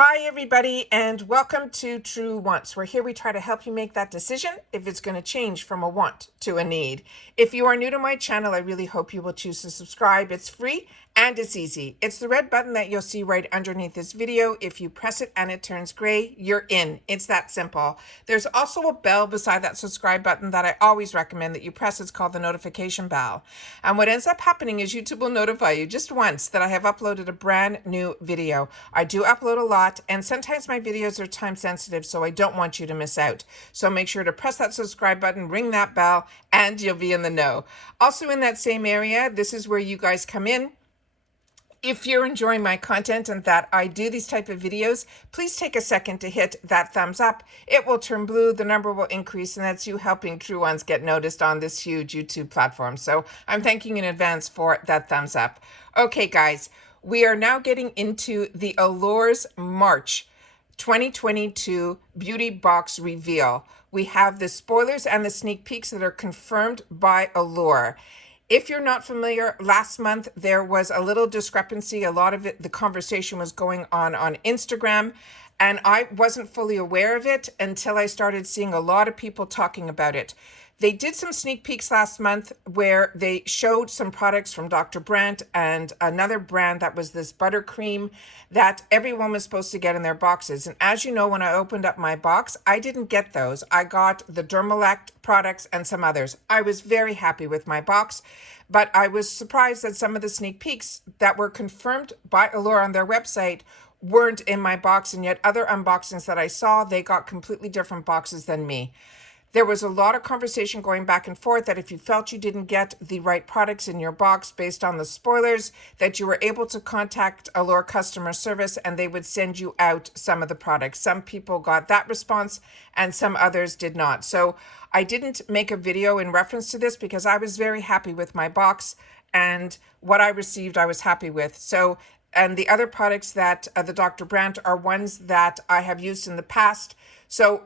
Hi, everybody, and welcome to True Wants. We're here, we try to help you make that decision if it's going to change from a want to a need. If you are new to my channel, I really hope you will choose to subscribe. It's free and it's easy. It's the red button that you'll see right underneath this video. If you press it and it turns gray, you're in. It's that simple. There's also a bell beside that subscribe button that I always recommend that you press. It's called the notification bell. And what ends up happening is YouTube will notify you just once that I have uploaded a brand new video. I do upload a lot, and sometimes my videos are time sensitive, so I don't want you to miss out. So make sure to press that subscribe button, ring that bell, and you'll be in the know. Also in that same area, this is where you guys come in. If you're enjoying my content and that I do these type of videos, please take a second to hit that thumbs up. It will turn blue, the number will increase, and that's you helping True Ones get noticed on this huge YouTube platform. So I'm thanking you in advance for that thumbs up. Okay, guys, we are now getting into the Allure's March 2022 Beauty Box Reveal. We have the spoilers and the sneak peeks that are confirmed by Allure. If you're not familiar, last month there was a little discrepancy. A lot of it, the conversation was going on Instagram, and I wasn't fully aware of it until I started seeing a lot of people talking about it. They did some sneak peeks last month where they showed some products from Dr. Brandt and another brand that was this buttercream that everyone was supposed to get in their boxes. And as you know, when I opened up my box, I didn't get those. I got the Dermalect products and some others. I was very happy with my box, but I was surprised that some of the sneak peeks that were confirmed by Allure on their website weren't in my box, and yet other unboxings that I saw, they got completely different boxes than me. There was a lot of conversation going back and forth that if you felt you didn't get the right products in your box based on the spoilers, that you were able to contact Allure customer service and they would send you out some of the products. Some people got that response and some others did not. So I didn't make a video in reference to this because I was very happy with my box, and what I received I was happy with. So, and the other products that the Dr. Brandt are ones that I have used in the past. So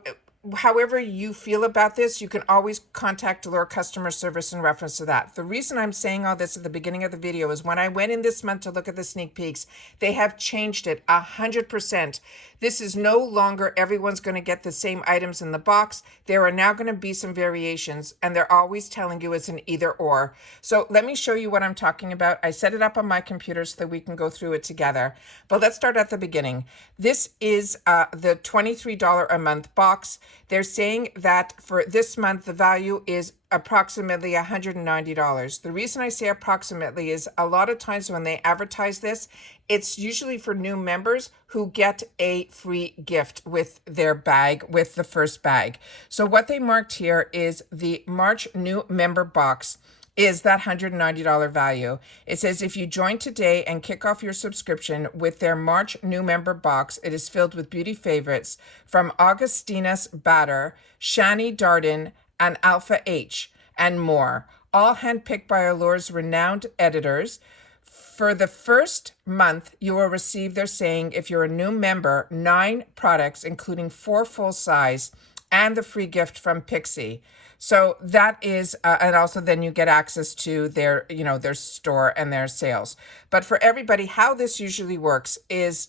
however you feel about this, you can always contact Allure customer service in reference to that. The reason I'm saying all this at the beginning of the video is when I went in this month to look at the sneak peeks, they have changed it 100%. This is no longer everyone's going to get the same items in the box. There are now going to be some variations, and they're always telling you it's an either or. So let me show you what I'm talking about. I set it up on my computer so that we can go through it together. But let's start at the beginning. This is the $23 a month box. They're saying that for this month, the value is approximately $190. The reason I say approximately is a lot of times when they advertise this, it's usually for new members who get a free gift with their bag, with the first bag. So what they marked here is the March new member box is that $190 value. It says if you join today and kick off your subscription with their March new member box, it is filled with beauty favorites from Augustinus Batter, Shani Darden, and Alpha H, and more, all handpicked by Allure's renowned editors. For the first month, you will receive, they're saying, if you're a new member, 9 products, including 4 full size, and the free gift from PIXI. So that is, and also then you get access to their, their store and their sales. But for everybody, how this usually works is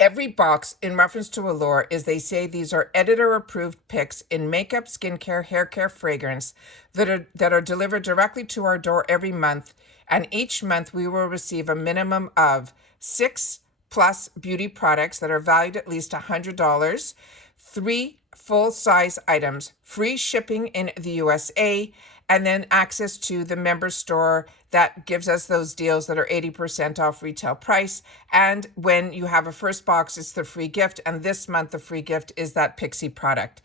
every box in reference to Allure is they say these are editor-approved picks in makeup, skincare, hair care, fragrance that are delivered directly to our door every month. And each month we will receive a minimum of 6+ beauty products that are valued at least $100, 3 full-size items, free shipping in the USA, and then access to the member store that gives us those deals that are 80% off retail price. And when you have a first box, it's the free gift. And this month, the free gift is that PIXI product.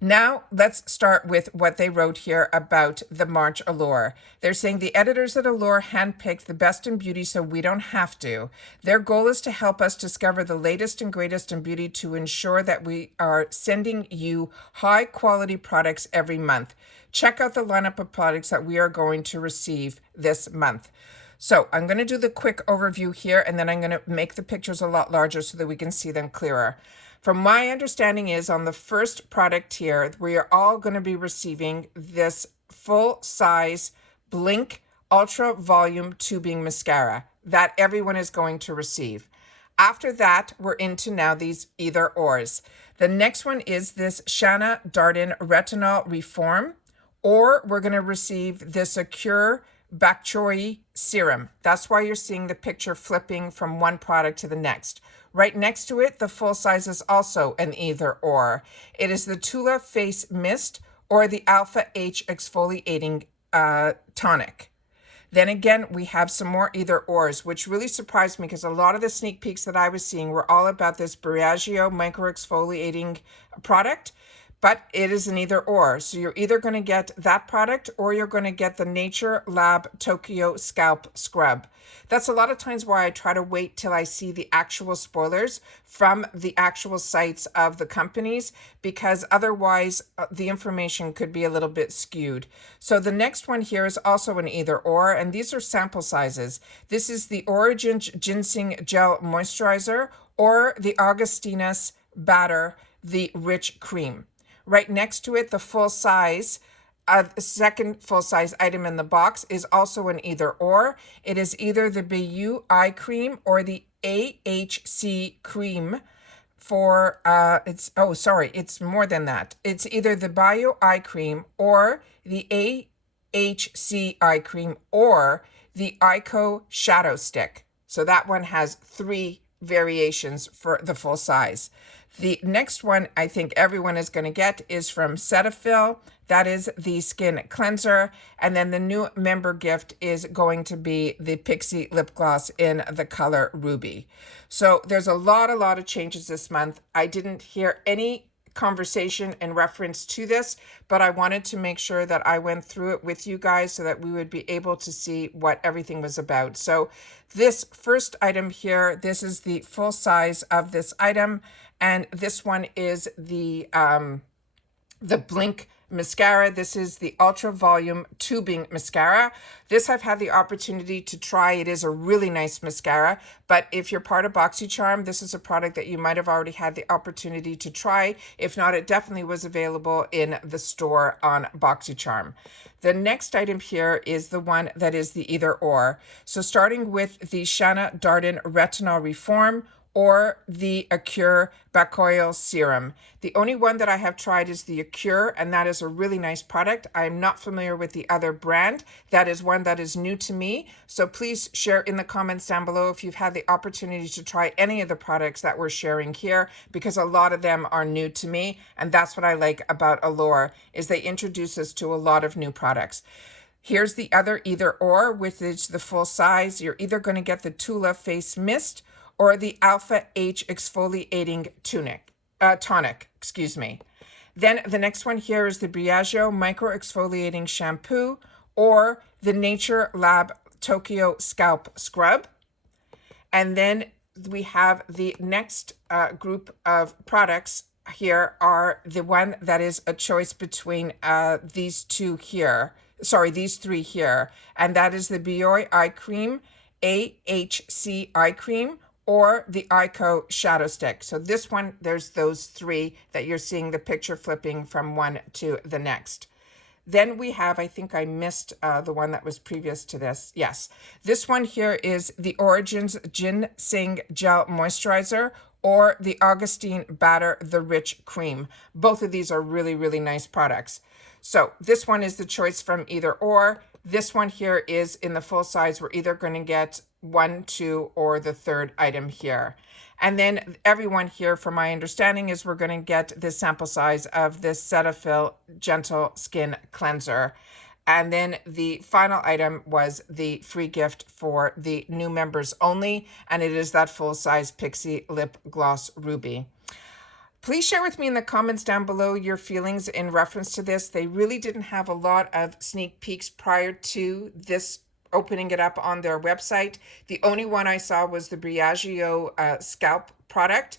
Now, let's start with what they wrote here about the March Allure. They're saying the editors at Allure handpicked the best in beauty so we don't have to. Their goal is to help us discover the latest and greatest in beauty to ensure that we are sending you high-quality products every month. Check out the lineup of products that we are going to receive this month. So I'm going to do the quick overview here, and then I'm going to make the pictures a lot larger so that we can see them clearer. From my understanding is on the first product here, we are all going to be receiving this full-size Blinc UltraVolume tubing mascara that everyone is going to receive. After that, we're into now these either ors. The next one is this Shani Darden Retinol Reform, or we're going to receive this Acure Bakuchiol Serum. That's why you're seeing the picture flipping from one product to the next. Right next to it, the full size is also an either or. It is the Tula Face Mist or the Alpha H Exfoliating Tonic. Then again, we have some more either ors, which really surprised me because a lot of the sneak peeks that I was seeing were all about this Briogeo Micro-Exfoliating product, but it is an either or. So you're either going to get that product or you're going to get the NatureLab Tokyo Scalp Scrub. That's a lot of times why I try to wait till I see the actual spoilers from the actual sites of the companies, because otherwise the information could be a little bit skewed. So the next one here is also an either or, and these are sample sizes. This is the Origins GinZing Gel Moisturizer or the Augustinus Batter, the Rich Cream. Right next to it, the full size, the second full-size item in the box is also an either or. It is either the Beyou eye cream or the AHC cream for, it's more than that. It's either the Beyou eye cream or the AHC eye cream or the Eyeko shadow stick. So that one has 3 variations for the full size. The next one I think everyone is going to get is from Cetaphil. That is the skin cleanser. And then the new member gift is going to be the PIXI lip gloss in the color Ruby. So there's a lot of changes this month. I didn't hear any conversation in reference to this, but I wanted to make sure that I went through it with you guys so that we would be able to see what everything was about. So this first item here, this is the full size of this item. And this one is the Blinc mascara. This is the UltraVolume tubing mascara. This I've had the opportunity to try. It is a really nice mascara, but if you're part of BoxyCharm, this is a product that you might have already had the opportunity to try. If not, it definitely was available in the store on BoxyCharm. The next item here is the one that is the either or. So starting with the Shani Darden Retinol Reform or the Acure Bakuchiol Serum. The only one that I have tried is the Acure, and that is a really nice product. I'm not familiar with the other brand. That is one that is new to me. So please share in the comments down below if you've had the opportunity to try any of the products that we're sharing here, because a lot of them are new to me. And that's what I like about Allure, is they introduce us to a lot of new products. Here's the other either or, which is the full size. You're either going to get the Tula Face Mist or the Alpha H Exfoliating Tonic. Then the next one here is the Briogeo Micro-Exfoliating Shampoo or the NatureLab Tokyo Scalp Scrub. And then we have the next group of products here are the one that is a choice between these three here, and that is the Beyou Eye Cream, AHC Eye Cream, or the Eyeko shadow stick. So this one, there's those 3 that you're seeing the picture flipping from one to the next. Then we have, I think I missed the one that was previous to this. Yes, this one here is the Origins GinZing Gel Moisturizer or the Augustinus Batter, the Rich Cream. Both of these are really nice products. So this one is the choice from either or. This one here is in the full size. We're either going to get 1, 2, or the third item here. And then everyone here, from my understanding, is we're going to get the sample size of this Cetaphil Gentle Skin Cleanser. And then the final item was the free gift for the new members only, and it is that full-size PIXI Lip Gloss Ruby. Please share with me in the comments down below your feelings in reference to this. They really didn't have a lot of sneak peeks prior to this opening it up on their website. The only one I saw was the Briogeo scalp product.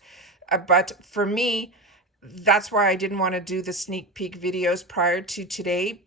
But for me, that's why I didn't want to do the sneak peek videos prior to today,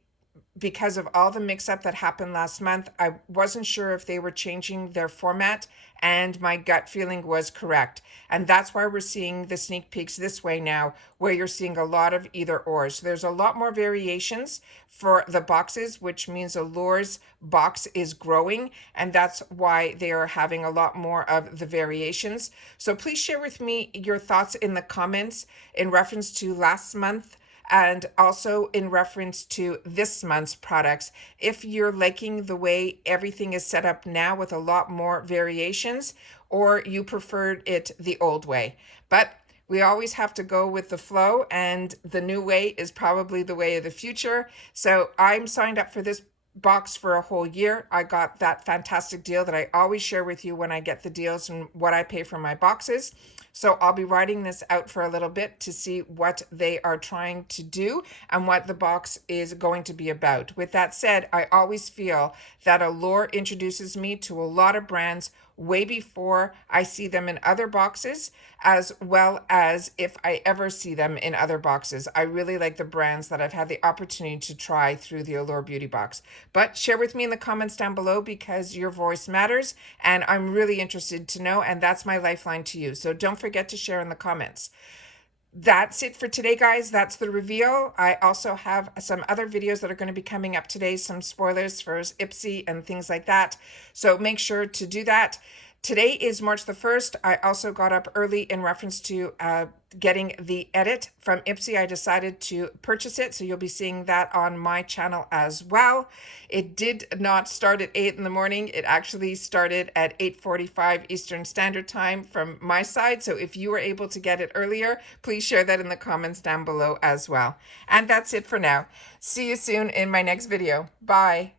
because of all the mix-up that happened last month, I wasn't sure if they were changing their format, and my gut feeling was correct. And that's why we're seeing the sneak peeks this way now, where you're seeing a lot of either ors. So there's a lot more variations for the boxes, which means Allure's box is growing, and that's why they are having a lot more of the variations. So please share with me your thoughts in the comments in reference to last month, and also in reference to this month's products. If you're liking the way everything is set up now with a lot more variations, or you preferred it the old way. But we always have to go with the flow, and the new way is probably the way of the future. So I'm signed up for this box for a whole year. I got that fantastic deal that I always share with you when I get the deals and what I pay for my boxes. So I'll be writing this out for a little bit to see what they are trying to do and what the box is going to be about. With that said, I always feel that Allure introduces me to a lot of brands way before I see them in other boxes, as well as if I ever see them in other boxes. I really like the brands that I've had the opportunity to try through the Allure Beauty Box. But share with me in the comments down below, because your voice matters and I'm really interested to know, and that's my lifeline to you. So don't forget to share in the comments. That's it for today, guys. That's the reveal. I also have some other videos that are going to be coming up today, some spoilers for PIXI and things like that. So make sure to do that. Today is March the 1st. I also got up early in reference to getting the edit from PIXI. I decided to purchase it, so you'll be seeing that on my channel as well. It did not start at 8 in the morning. It actually started at 8:45 Eastern Standard Time from my side. So if you were able to get it earlier, please share that in the comments down below as well. And that's it for now. See you soon in my next video. Bye.